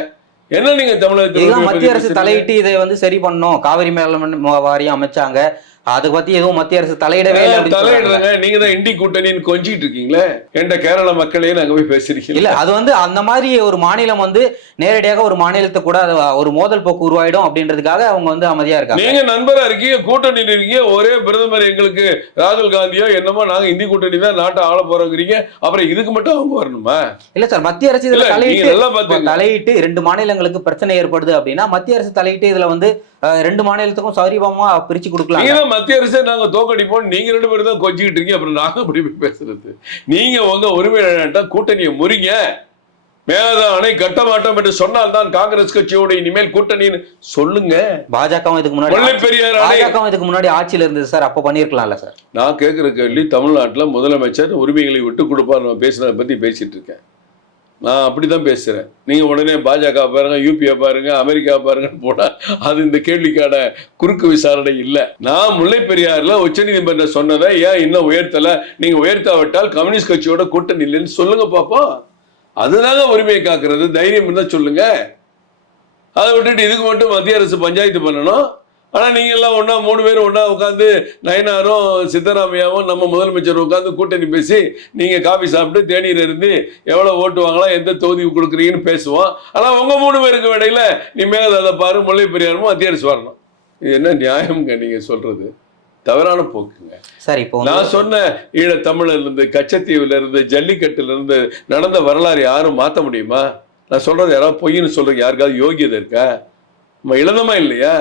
என்ன நீங்க தமிழகத்தில் மத்திய அரசு? தலையிட்டு இதை வந்து சரி பண்ணணும். காவிரி மேலாண்மை வாரியம் அமைச்சாங்க. அதை பத்தி எதுவும் மத்திய அரசு தலையிடவே இல்லை. தலையிடுறாங்க நீங்க தான் இண்டி கூட்டணின்னு கொஞ்சிட்டு இருக்கீங்களே? என்ற கேரள மக்களையும் நாங்க போய் பேசுறீங்க இல்ல அது வந்து அந்த மாதிரி ஒரு மாநிலம் வந்து நேரடியாக ஒரு மாநிலத்தை கூட ஒரு மோதல் போக்கு உருவாயிடும் அப்படின்றதுக்காக அவங்க வந்து அமைதியா இருக்காங்க. நீங்க நண்பரா இருக்கீங்க கூட்டணியில் இருக்கீங்க ஒரே பிரதமர் எங்களுக்கு ராகுல் காந்தியோ என்னமோ நாங்க இந்தி கூட்டணி தான் நாட்டை ஆள போறோங்கிறீங்க. அப்புறம் இதுக்கு மட்டும் அவங்க வரணுமா? இல்ல சார் மத்திய அரசு இதுல தலையிட்டு தலையிட்டு ரெண்டு மாநிலங்களுக்கு பிரச்சனை ஏற்படுது அப்படின்னா மத்திய அரசு தலையிட்டு இதுல வந்து ரெண்டு மாநிலத்துக்கும் சரிபமா பிரிச்சு கொடுக்கலாம் மத்திய அரசை நாங்க தோக்கடிப்போம் நீங்க ரெண்டு பேரும் தான் கொஞ்சிக்கிட்டு இருக்கீங்க. அப்புறம் நாங்க அப்படி போய் பேசுறது? நீங்க உங்க உரிமை நிலைநாட்டா கூட்டணியை முறிங்க. மேலதான் அணை கட்ட மாட்டோம் என்று சொன்னால் தான் காங்கிரஸ் கட்சியோட இனிமேல் கூட்டணின்னு சொல்லுங்க. பாஜகவும் இதுக்கு முன்னாடி பெரியார் பாஜகவும் இதுக்கு முன்னாடி ஆட்சியில இருந்தது சார். அப்ப பண்ணிருக்கலாம்ல சார். நான் கேட்குற கேள்வி தமிழ்நாட்டில் முதலமைச்சர் உரிமைகளை விட்டு கொடுப்பார். பேசுனதை பற்றி பேசிட்டு இருக்கேன். நான் அப்படி தான் பேசுகிறேன் நீங்கள் உடனே பாஜக பாருங்கள் யூபியை பாருங்கள் அமெரிக்கா பாருங்கன்னு போனால் அது இந்த கேள்விக்கான குறுக்கு விசாரணை இல்லை. நான் முல்லை பெரியாறில் உச்சநீதிமன்றம் சொன்னதை ஏன் இன்னும் உயர்த்தலை? நீங்கள் உயர்த்தாவிட்டால் கம்யூனிஸ்ட் கட்சியோட கூட்டணி இல்லைன்னு சொல்லுங்கள் பார்ப்போம் அதுதாங்க உரிமையை காக்கிறது. தைரியம் இருந்தால் சொல்லுங்கள் அதை விட்டுட்டு இதுக்கு மட்டும் மத்திய அரசு பஞ்சாயத்து பண்ணணும். ஆனால் நீங்கள் எல்லாம் ஒன்றா மூணு பேரும் ஒன்றா உட்காந்து நயனாரும் சித்தராமையாவும் நம்ம முதலமைச்சர் உட்காந்து கூட்டணி பேசி நீங்கள் காஃபி சாப்பிட்டு தேநீர் இருந்து எவ்வளோ ஓட்டு வாங்கலாம் எந்த தொகுதி கொடுக்குறீங்கன்னு பேசுவோம். ஆனால் உங்கள் மூணு பேருக்கு இடையில நீ மேகதாதை பாரு முல்லை பெரியாரும் மத்திய அரசு வரணும். இது என்ன நியாயம்ங்க நீங்கள் சொல்கிறது தவறான போக்குங்க. சார் இப்போ நான் சொன்ன ஈழ தமிழ்ல இருந்து கச்சத்தீவுல இருந்து ஜல்லிக்கட்டுல இருந்து நடந்த வரலாறு யாரும் மாத்த முடியுமா? நான் சொல்றது யாராவது பொய்ன்னு சொல்றதுக்கு யாருக்காவது யோகியதை இருக்கா? நம்ம இழந்தமா இல்லையா?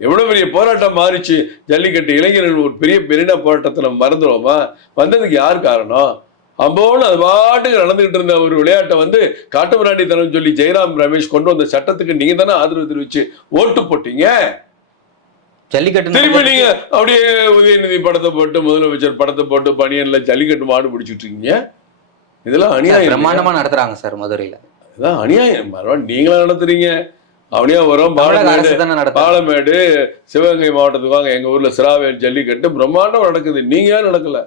எவ்வளவு பெரிய போராட்டம் மாறிச்சு? ஜல்லிக்கட்டு இளைஞர்கள் ஒரு பெரிய பெரிய போராட்டத்தை நம்ம மறந்துடுவோமா வந்ததுக்கு யார் காரணம்? அம்போன்னு அது பாட்டுக்கு நடந்துகிட்டு இருந்த ஒரு விளையாட்டை வந்து காட்டுமிராண்டித்தனம் சொல்லி ஜெயராம் ரமேஷ் கொண்டு வந்த சட்டத்துக்கு நீங்க தானே ஆதரவு தெரிவிச்சு ஓட்டு போட்டீங்க? ஜல்லிக்கட்டு திருப்பி நீங்க அப்படியே உதயநிதி படத்தை போட்டு முதலமைச்சர் படத்தை போட்டு பனியன்ல ஜல்லிக்கட்டு மாடு பிடிச்சிட்டு இருக்கீங்க இதெல்லாம் அநியாயம் இல்லையா? பிரம்மாண்டமா நடத்துறாங்க சார் மதுரையில. இதெல்லாம் அநியாயம். பரவாயில்ல நீங்களா நடத்துறீங்க? அவனியா வரும் பாலமேடு பாலமேடு சிவகங்கை மாவட்டத்துக்கு வாங்க எங்க ஊர்ல சிராவேல் ஜல்லிக்கட்டு பிரம்மாண்டம் நடக்குது. நீங்க ஏன் நடக்கல?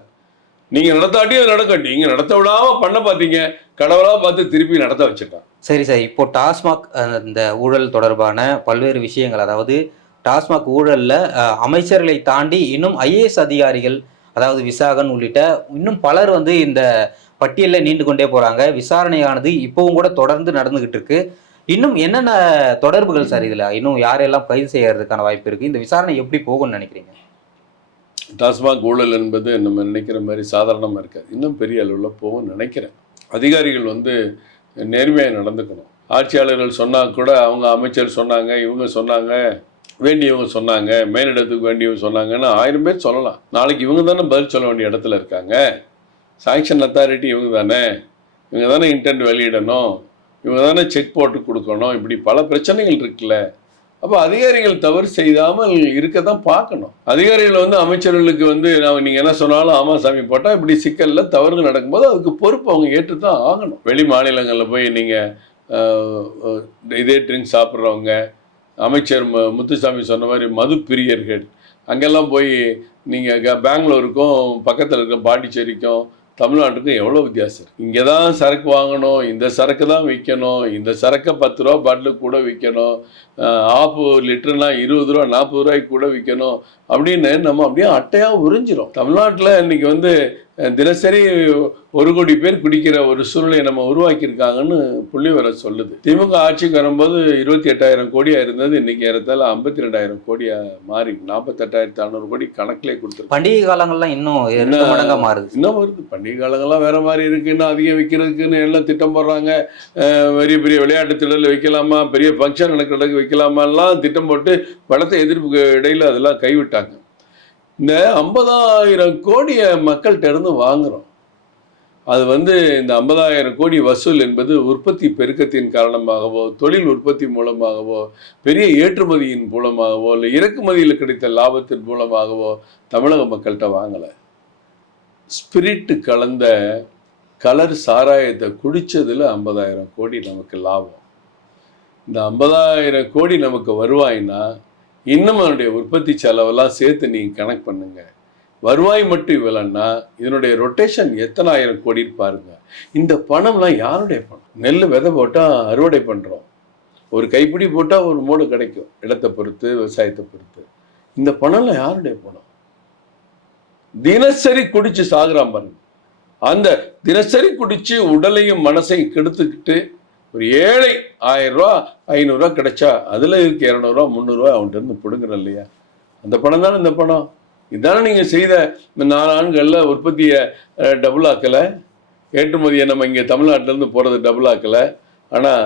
நீங்க நடத்தாட்டி அது நடக்கும். நீங்க நடத்த விடாம பண்ண பாத்தீங்க. கடவுளா பார்த்து திருப்பி நடத்த வச்சிருக்கான். சரி சார். இப்போ டாஸ்மாக் இந்த ஊழல் தொடர்பான பல்வேறு விஷயங்கள் அதாவது டாஸ்மாக் ஊழல்ல அமைச்சர்களை தாண்டி இன்னும் ஐஏஎஸ் அதிகாரிகள் அதாவது விசாகன் உள்ளிட்ட இன்னும் பலர் வந்து இந்த பட்டியலில் நீண்டு கொண்டே போறாங்க. விசாரணையானது இப்பவும் கூட தொடர்ந்து நடந்துகிட்டு இருக்கு. இன்னும் என்னென்ன தொடர்புகள் சார் இதில்? இன்னும் யாரெல்லாம் கைது செய்யறதுக்கான வாய்ப்பு இருக்கு? இந்த விசாரணை எப்படி போகும்னு நினைக்கிறீங்க? டாஸ்மாக் ஊழல் என்பது நம்ம நினைக்கிற மாதிரி சாதாரணமாக இருக்காது. இன்னும் பெரிய அளவில் போகும் நினைக்கிறேன். அதிகாரிகள் வந்து நேர்மையாக நடந்துக்கணும். ஆட்சியாளர்கள் சொன்னால் கூட அவங்க அமைச்சர் சொன்னாங்க இவங்க சொன்னாங்க வேண்டியவங்க சொன்னாங்க மேலிடத்துக்கு வேண்டியவங்க சொன்னாங்கன்னு ஆயிரம் பேர் சொல்லலாம். நாளைக்கு இவங்க தானே பதில் சொல்ல வேண்டிய இடத்துல இருக்காங்க. சாங்ஷன் அத்தாரிட்டி இவங்க தானே. இவங்க தானே இன்டென்ட் வெளியிடணும். இவங்க தானே செக் போட்டு கொடுக்கணும். இப்படி பல பிரச்சனைகள் இருக்குல்ல. அப்போ அதிகாரிகள் தவறு செய்யாமல் இருக்க தான் பார்க்கணும். அதிகாரிகள் வந்து அமைச்சர்களுக்கு வந்து நான் நீங்கள் என்ன சொன்னாலும் ஆமாசாமி போட்டால் இப்படி சிக்கலில் தவறுகள் நடக்கும்போது அதுக்கு பொறுப்பு அவங்க ஏற்று தான் ஆகணும். வெளி மாநிலங்களில் போய் நீங்கள் இதே ட்ரிங்க் சாப்பிட்றவங்க அமைச்சர் மு- முத்துசாமி சொன்ன மாதிரி மது பிரியர்கள் அங்கெல்லாம் போய் நீங்கள் பெங்களூருக்கும் பக்கத்தில் இருக்க பாண்டிச்சேரிக்கும் தமிழ்நாட்டுக்கும் எவ்வளோ வித்தியாசம்? இங்கே தான் சரக்கு வாங்கணும் இந்த சரக்கு தான் விற்கணும் இந்த சரக்கை பத்து ரூபா பாட்டில் கூட விற்கணும் ஆப்பு லிட்டர்னா இருபது ரூபா நாற்பது ரூபாய்க்கு கூட விற்கணும் அப்படின்னு நம்ம அப்படியே அட்டையாக உறிஞ்சிரும் தமிழ்நாட்டில் இன்னைக்கு வந்து தினசரி ஒரு கோடி பேர் குடிக்கிற ஒரு சூழ்நிலையை நம்ம உருவாக்கியிருக்காங்கன்னு புள்ளி வர சொல்லுது. திமுக ஆட்சிக்கு வரும்போது இருபத்தி எட்டாயிரம் கோடியா இருந்தது இன்னைக்கு ஏறத்தாழ ஐம்பத்தி ரெண்டாயிரம் கோடியா மாறி நாற்பத்தெட்டாயிரத்தி அறநூறு கோடி கணக்கிலே கொடுத்துருக்கு பண்டிகை காலங்கள்லாம் இன்னும் மடங்கா மாறுது. இன்னும் வருது. பண்டிகை காலங்கள்லாம் வேற மாதிரி இருக்கு. இன்னும் அதிகம் விற்கிறதுக்குன்னு எல்லாம் திட்டம் போடுறாங்க. பெரிய பெரிய விளையாட்டு திடலில் வைக்கலாமா? பெரிய ஃபங்க்ஷன் நடக்கிறதுக்கு வைக்கலாமாலாம் திட்டம் போட்டு பலத்தை எதிர்ப்புக்கு இடையில அதெல்லாம் கைவிட்டாங்க. இந்த ஐம்பதாயிரம் கோடியை மக்கள்கிட்ட இருந்து வாங்குறோம். அது வந்து இந்த ஐம்பதாயிரம் கோடி வசூல் என்பது உற்பத்தி பெருக்கத்தின் காரணமாகவோ தொழில் உற்பத்தி மூலமாகவோ பெரிய ஏற்றுமதியின் மூலமாகவோ இல்லை இறக்குமதியில் கிடைத்த லாபத்தின் மூலமாகவோ தமிழக மக்கள்கிட்ட வாங்கலை. ஸ்பிரிட் கலந்த கலர் சாராயத்தை குடித்ததில் ஐம்பதாயிரம் கோடி நமக்கு லாபம். இந்த ஐம்பதாயிரம் கோடி நமக்கு வருவாய்னா இன்னும் அதனுடைய உற்பத்தி செலவெல்லாம் சேர்த்து நீங்கள் கணக்கு பண்ணுங்க. வருவாய் மட்டும் இவ்வளோன்னா இதனுடைய ரொட்டேஷன் எத்தனை ஆயிரம் கோடி பாருங்க. இந்த பணம்லாம் யாருடைய பணம்? நெல் விதை போட்டால் அறுவடை பண்ணுறோம் ஒரு கைப்பிடி போட்டால் ஒரு மூடு கிடைக்கும் இடத்தை பொறுத்து விவசாயத்தை பொறுத்து. இந்த பணம்லாம் யாருடைய பணம்? தினசரி குடிச்சு சாகுறான் பாருங்க. அந்த தினசரி குடிச்சு உடலையும் மனசையும் கெடுத்துக்கிட்டு ஒரு ஏழை ஆயிரம் ரூபா ஐநூறுரூவா கிடைச்சா அதில் இருக்கு இரநூறுவா முந்நூறுரூவா அவன்கிட்ட இருந்து பிடுங்குறோம் இல்லையா? அந்த பணம் தானே இந்த பணம்? இதானே நீங்கள் செய்த இந்த நாலு ஆண்களில் உற்பத்தியை டபுள் ஆக்கலை? ஏற்றுமதியை நம்ம இங்கே தமிழ்நாட்டிலேருந்து போகிறது டபுள் ஆக்கலை. ஆனால்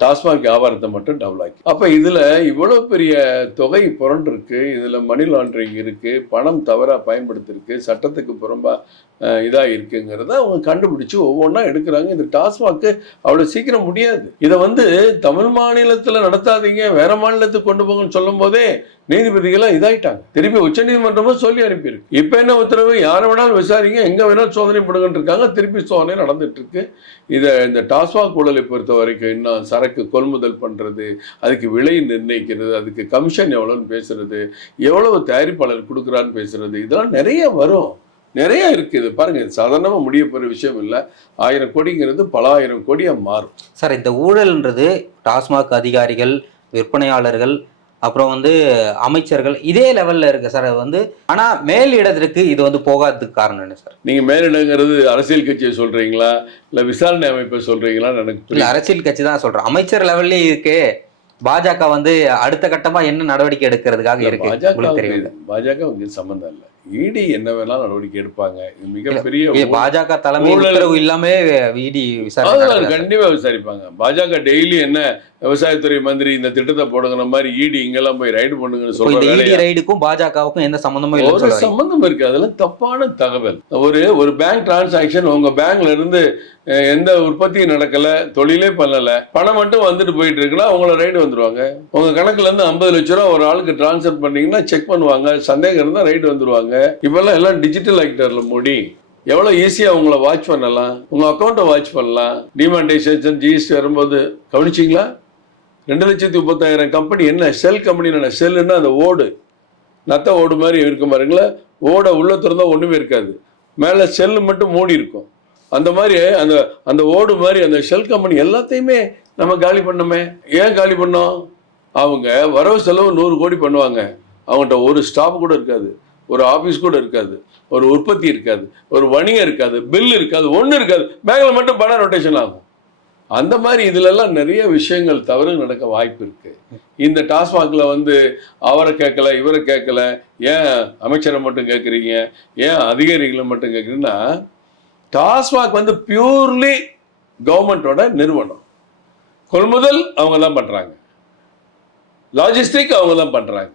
டாஸ்மாக் வியாபாரத்தை மட்டும் டபுள் ஆக்கி. அப்போ இதில் இவ்வளோ பெரிய தொகை புரண்டிருக்கு இதில் மணி லாண்ட்ரிங் இருக்குது பணம் தவறாக பயன்படுத்திருக்கு சட்டத்துக்கு புறம்பாக இதாக இருக்குங்கிறத அவங்க கண்டுபிடிச்சி ஒவ்வொன்றா எடுக்கிறாங்க. இது டாஸ்மாக்கு அவ்வளோ சீக்கிரம் முடியாது. இதை வந்து தமிழ் மாநிலத்தில் நடத்தாதீங்க வேறு மாநிலத்துக்கு கொண்டு போங்கன்னு சொல்லும் போதே நீதிபதிகளாக இதாயிட்டாங்க. திருப்பி உச்சநீதிமன்றமும் சொல்லி அனுப்பியிருக்கு. இப்போ என்ன உத்தரவு? யாரை வேணாலும் விசாரிங்க. எங்கே வேணாலும் சோதனை பண்ணுங்கன்னு இருக்காங்க திருப்பி சோதனை நடந்துட்டு இருக்கு இதை இந்த டாஸ்மாக் ஊழலை பொறுத்த வரைக்கும் இன்னும் சரக்கு கொள்முதல் பண்ணுறது அதுக்கு விலை நிர்ணயிக்கிறது அதுக்கு கமிஷன் எவ்வளோன்னு பேசுறது எவ்வளவு தயாரிப்பாளர் கொடுக்குறான்னு பேசுறது இதெல்லாம் நிறைய வரும். நிறைய இருக்குது பாருங்க சாதாரணமாக முடிய போகிற விஷயம் இல்லை. ஆயிரம் கோடிங்கிறது பல ஆயிரம் கோடியாக மாறும். சார் இந்த ஊழல்ன்றது டாஸ்மாக் அதிகாரிகள் விற்பனையாளர்கள் அப்புறம் வந்து அமைச்சர்கள் இதே லெவல்ல இருக்கு சார் அது வந்து ஆனா மேல் இடத்திற்கு இது வந்து போகாததுக்கு காரணம் என்ன சார் நீங்கள் மேலிடங்கிறது அரசியல் கட்சியை சொல்கிறீங்களா இல்லை விசாரணை அமைப்பை சொல்கிறீங்களான்னு எனக்கு அரசியல் கட்சி தான் சொல்றேன் அமைச்சர் லெவல்லே இருக்கு. பாஜக வந்து அடுத்த கட்டமா என்ன நடவடிக்கை எடுக்கிறதுக்காக இருக்கு? பாஜக பாஜக சம்பந்தம் இல்லை. இடி என்ன வேணாலும் நடவடிக்கை எடுப்பாங்க. இது மிகப்பெரிய பாஜக தலைமை. உத்தரவு இல்லாம இடி விசாரணை அதெல்லாம் நடக்குதா? கண்டிப்பா விசாரிப்பாங்க. பாஜக டெய்லி என்ன விவசாயத்துறை மந்திரி இந்த திட்டத்தை போடுங்கிற மாதிரி இடி இங்கெல்லாம் போய் ரைடு பண்ணுங்கன்னு இடி வேலையா? ரைடுக்கும் பாஜகவுக்கும் எந்த சம்பந்தமும் இல்லைன்னு ஒரு சம்பந்தம் இருக்கு. அதெல்லாம் தப்பான தகவல். ஒரு ஒரு பேங்க் டிரான்சாக்ஷன் உங்க பேங்க்ல இருந்து எந்த உற்பத்தியும் நடக்கல தொழிலே பண்ணல. பணம் மட்டும் வந்துட்டு போயிட்டு இருக்குன்னா அவங்கள ரைடு வந்துருவாங்க. உங்க கணக்குல இருந்து ஐம்பது லட்ச ரூபா ஒரு ஆளுக்கு டிரான்ஸ்ஃபர் பண்ணீங்கன்னா செக் பண்ணுவாங்க. சந்தேகம் இருந்தா ரைடு வந்துருவாங்க. இப்பெல்லாம் எல்லாம் டிஜிட்டல் ஆக்டர்ல மூடி. எவ்வளோ ஈஸியாக உங்களை வாட்ச் பண்ணலாம். உங்கள் அக்கௌண்ட்டை வாட்ச் பண்ணலாம். டிமாண்டேஷன் ஜிஎஸ்டி வரும்போது கவனிச்சிங்களா? ரெண்டு லட்சத்தி முப்பத்தாயிரம் கம்பெனி என்ன? செல் கம்பெனி என்ன? செல்லுன்னா அந்த ஓடு. நத்த ஓடு மாதிரி இருக்கும் பாருங்களேன். ஓட உள்ள திறந்தா ஒன்றுமே இருக்காது. மேலே செல்லு மட்டும் மூடி இருக்கும். அந்த மாதிரி அந்த அந்த ஓடு மாதிரி அந்த ஷெல் கம்பெனி எல்லாத்தையுமே நம்ம காலி பண்ணோமே. ஏன் காலி பண்ணோம்? அவங்க வரவு செலவு நூறு கோடி பண்ணுவாங்க. அவங்கள்ட்ட ஒரு ஸ்டாப் கூட இருக்காது. ஒரு ஆஃபீஸ் கூட இருக்காது. ஒரு உற்பத்தி இருக்காது. ஒரு வணிகம் இருக்காது. பில் இருக்காது. ஒன்றும் இருக்காது. பேங்கில் மட்டும் பணம் ரொட்டேஷன் ஆகும். அந்த மாதிரி இதிலெல்லாம் நிறைய விஷயங்கள் தவறு நடக்க வாய்ப்பு இருக்குது இந்த டாஸ்மாகில் வந்து அவரை கேட்கல இவரை கேட்கல. ஏன் அமைச்சரை மட்டும் கேட்குறீங்க? ஏன் அதிகாரிகளை மட்டும் கேட்குறீங்கன்னா டாஸ்மாக் வந்து பியூர்லி கவர்மெண்ட்டோட நிறுவனம். கொள்முதல் அவங்க தான் பண்றாங்க. லாஜிஸ்டிக் அவங்க தான் பண்றாங்க.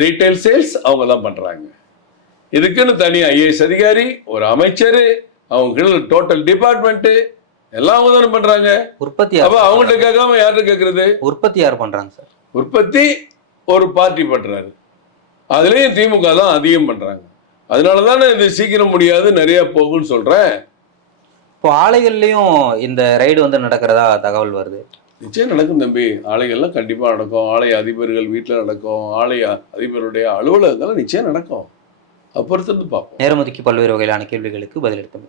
ரீட்டைல் சேல்ஸ் அவங்க தான் பண்றாங்க. இதுக்குன்னு தனி ஐஏஎஸ் அதிகாரி ஒரு அமைச்சர் அவங்க டோட்டல் டிபார்ட்மெண்ட்டு எல்லாம் அவங்க தானே பண்றாங்க. உற்பத்தி அப்ப அவங்கள்ட்ட கேட்காம யார்கிட்ட கேட்கறது? உற்பத்தி யார் பண்றாங்க சார்? உற்பத்தி ஒரு பார்ட்டி பண்றாரு. அதுலயும் திமுக தான் அதிகம் பண்றாங்க. அதனால தானே இது சீக்கிரம் முடியாது நிறைய போகும்னு சொல்றேன். இப்போ ஆலைகள்லயும் இந்த ரைடு வந்து நடக்கிறதா தகவல் வருது? நிச்சயம் நடக்கும் தம்பி. ஆலைகள்லாம் கண்டிப்பா நடக்கும். ஆலய அதிபர்கள் வீட்டில் நடக்கும். ஆலய அதிபருடைய அலுவலகங்கள்லாம் நிச்சயம் நடக்கும். அப்பொறுத்திருந்து பார்ப்போம். நேரம் ஒதுக்கி பல்வேறு வகையிலான கேள்விகளுக்கு பதிலளித்த